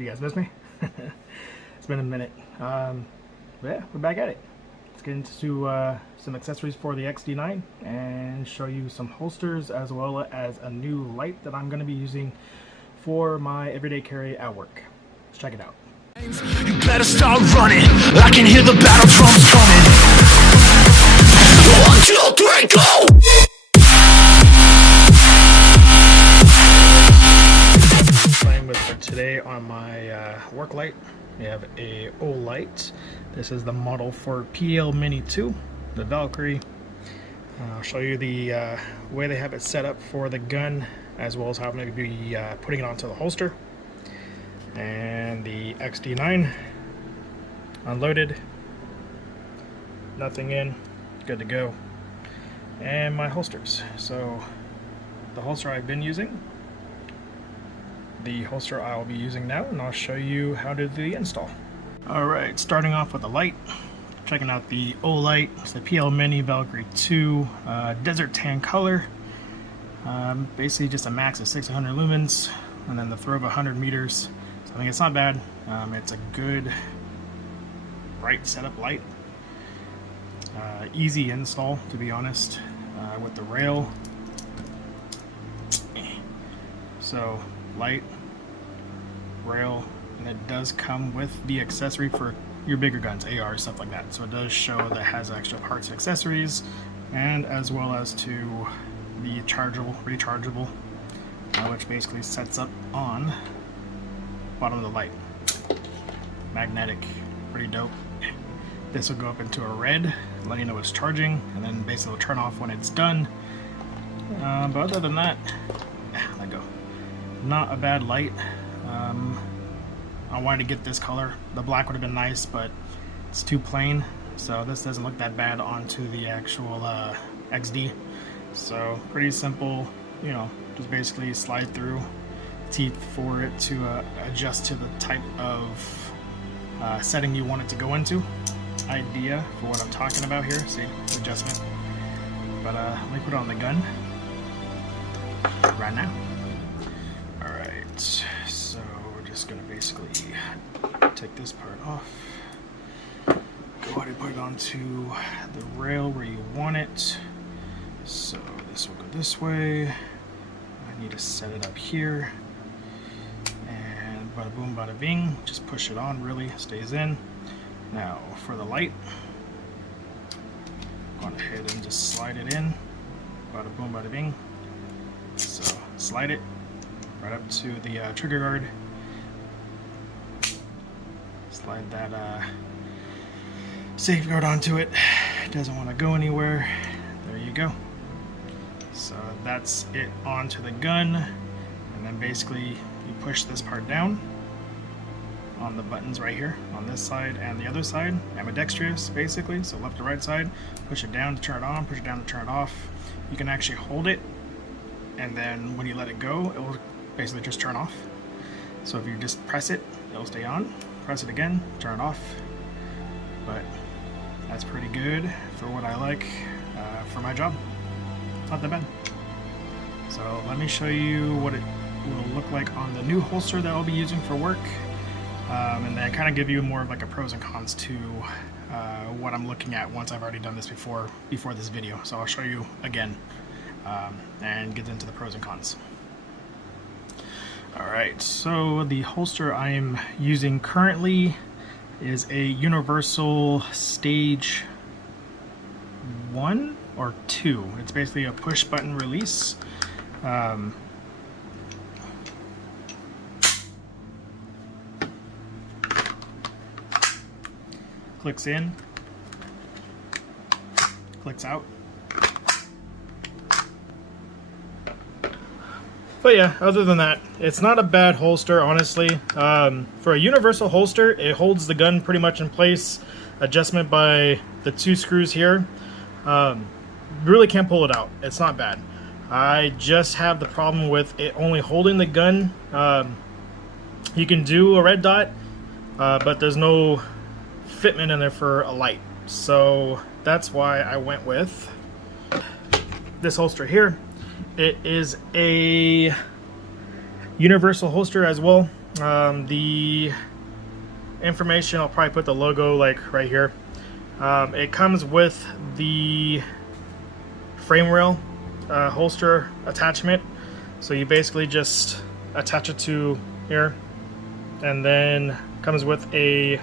Do you guys miss me? It's been a minute. But yeah, we're back at it. Let's get into some accessories for the XD9 and show you some holsters as well as a new light that I'm going to be using for my everyday carry at work. Let's check it out. You better start running. I can hear the battle drums coming. 1, 2, 3, go! Playing with for today on my work light, we have a Olight. This is the model for PL Mini 2, the Valkyrie. I'll show you the way they have it set up for the gun, as well as how I'm going to be putting it onto the holster. And the XD9 unloaded, nothing in, good to go. And my holsters. So the holster I've been using, the holster I'll be using now, and I'll show you how to do the install. Alright, starting off with the light, checking out the Olight. It's the PL Mini Valkyrie 2 Desert Tan color. Basically just a max of 600 lumens, and then the throw of 100 meters. So I think it's not bad. It's a good bright setup light. Easy install, to be honest, with the rail. So light, rail, and it does come with the accessory for your bigger guns, AR, stuff like that. So it does show that it has extra parts and accessories, and as well as to the rechargeable, which basically sets up on bottom of the light. Magnetic, pretty dope. This will go up into a red, letting you know it's charging, and then basically it'll turn off when it's done. But other than that, let go. Not a bad light. I wanted to get this color. The black would have been nice, but it's too plain, so this doesn't look that bad onto the actual XD. So pretty simple, you know, just basically slide through teeth for it to adjust to the type of setting you want it to go into. Idea for what I'm talking about here. See, adjustment. But let me put it on the gun right now. Alright, so we're just gonna basically take this part off, go ahead and put it onto the rail where you want it. So this will go this way. I need to set it up here, and bada boom bada bing, just push it on, really stays in. Now for the light, go ahead and just slide it in, bada boom bada bing. So slide it right up to the trigger guard, slide that safeguard onto it. It doesn't want to go anywhere. There you go. So that's it onto the gun, and then basically you push this part down on the buttons right here on this side and the other side, ambidextrous basically, so left to right side. Push it down to turn it on, push it down to turn it off. You can actually hold it, and then when you let it go, it will basically just turn off. So if you just press it, it'll stay on. Press it again, turn it off. But that's pretty good for what I like for my job. Not that bad. So let me show you what it will look like on the new holster that I'll be using for work, and then kind of give you more of like a pros and cons to what I'm looking at once I've already done this before this video. So I'll show you again and get into the pros and cons. Alright, so the holster I am using currently is a Universal Stage 1 or 2. It's basically a push button release. Clicks in, clicks out. But yeah, other than that, it's not a bad holster, honestly. For a universal holster, it holds the gun pretty much in place. Adjustment by the 2 screws here. Really can't pull it out. It's not bad. I just have the problem with it only holding the gun. You can do a red dot, but there's no fitment in there for a light. So that's why I went with this holster here. It is a universal holster as well. The information, I'll probably put the logo like right here. It comes with the frame rail holster attachment, so you basically just attach it to here, and then comes with a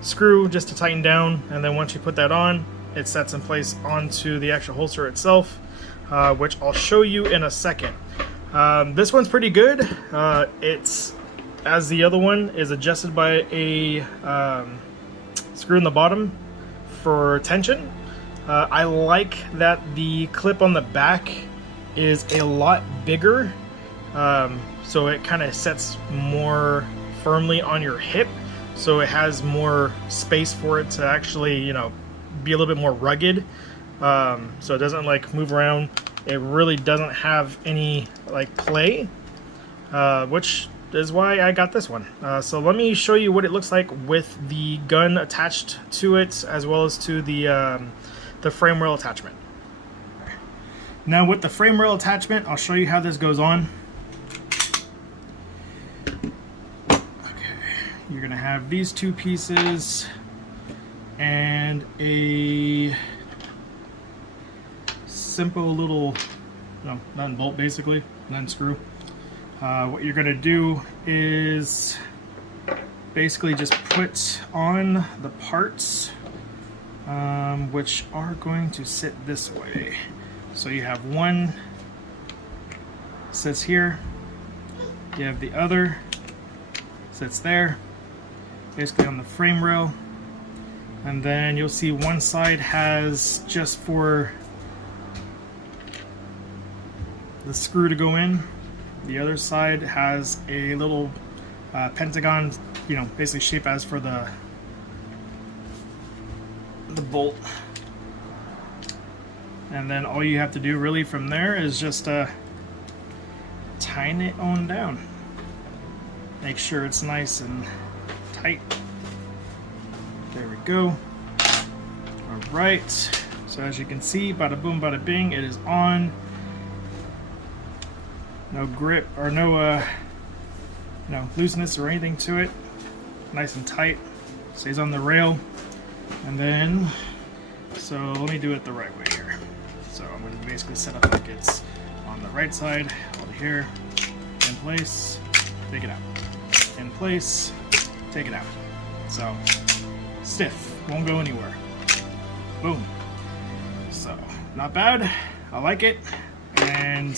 screw just to tighten down, and then once you put that on, it sets in place onto the actual holster itself, which I'll show you in a second. This one's pretty good. It's, as the other one, is adjusted by a screw in the bottom for tension. I like that the clip on the back is a lot bigger, so it kind of sets more firmly on your hip, so it has more space for it to actually, you know, be a little bit more rugged, so it doesn't like move around. It really doesn't have any like play, which is why I got this one. So let me show you what it looks like with the gun attached to it, as well as to the frame rail attachment. Now with the frame rail attachment, I'll show you how this goes on. Okay, you're gonna have these two pieces and a simple little, no, nut and bolt, basically, nut and screw. What you're gonna do is basically just put on the parts, which are going to sit this way. So you have one sits here, you have the other sits there, basically on the frame rail, and then you'll see one side has just for the screw to go in. The other side has a little pentagon, you know, basically shape as for the bolt. And then all you have to do really from there is just tighten it on down. Make sure it's nice and tight. There we go. All right. So as you can see, bada boom, bada bing, it is on. No grip or no looseness or anything to it. Nice and tight. Stays on the rail. And then, so let me do it the right way here. So I'm going to basically set up like it's on the right side, hold it here, in place, take it out. In place, take it out. So, stiff, won't go anywhere. Boom. So, not bad, I like it. And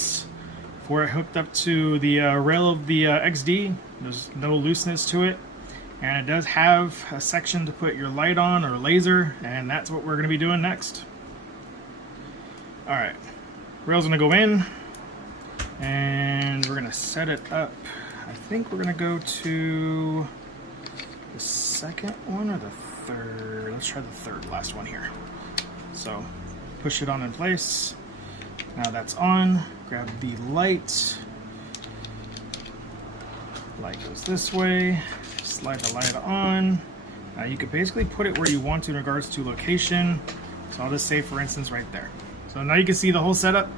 for it hooked up to the rail of the XD, there's no looseness to it. And it does have a section to put your light on or laser, and that's what we're going to be doing next. Alright, rail's going to go in, and we're going to set it up. I think we're going to go to the second one or the third. Let's try the third, last one here. So, push it on in place. Now that's on. Grab the light. Light goes this way. Slide the light on. You could basically put it where you want to in regards to location. So I'll just say, for instance, right there. So now you can see the whole setup.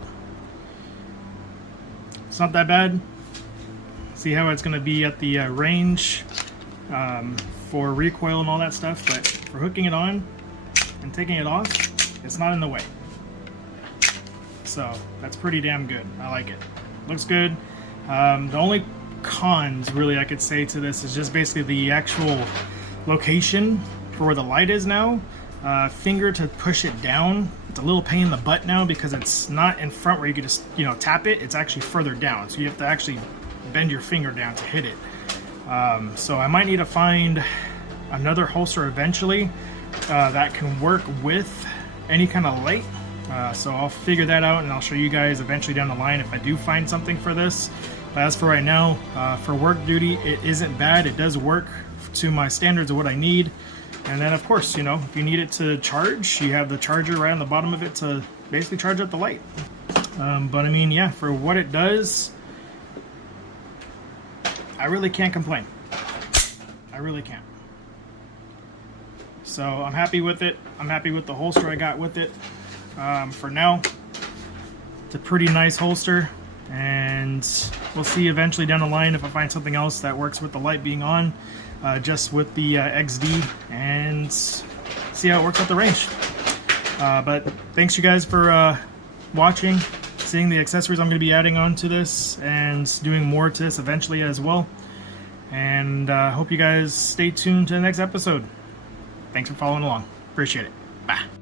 It's not that bad. See how it's going to be at the range for recoil and all that stuff, but for hooking it on and taking it off, it's not in the way. So that's pretty damn good. I like it. Looks good. The only cons really I could say to this is just basically the actual location for where the light is now. Finger to push it down, it's a little pain in the butt now because it's not in front where you can just, you know, tap it. It's actually further down, so you have to actually bend your finger down to hit it. So I might need to find another holster eventually that can work with any kind of light. So I'll figure that out, and I'll show you guys eventually down the line if I do find something for this. But as for right now, for work duty, it isn't bad. It does work to my standards of what I need. And then, of course, you know, if you need it to charge, you have the charger right on the bottom of it to basically charge up the light. But I mean, yeah, for what it does, I really can't complain. I really can't. So I'm happy with it. I'm happy with the holster I got with it. For now, it's a pretty nice holster. and we'll see eventually down the line if I find something else that works with the light being on, just with the XD, and see how it works at the range. But thanks you guys for watching, seeing the accessories I'm going to be adding on to this, and doing more to this eventually as well. And hope you guys stay tuned to the next episode. Thanks for following along. Appreciate it. Bye.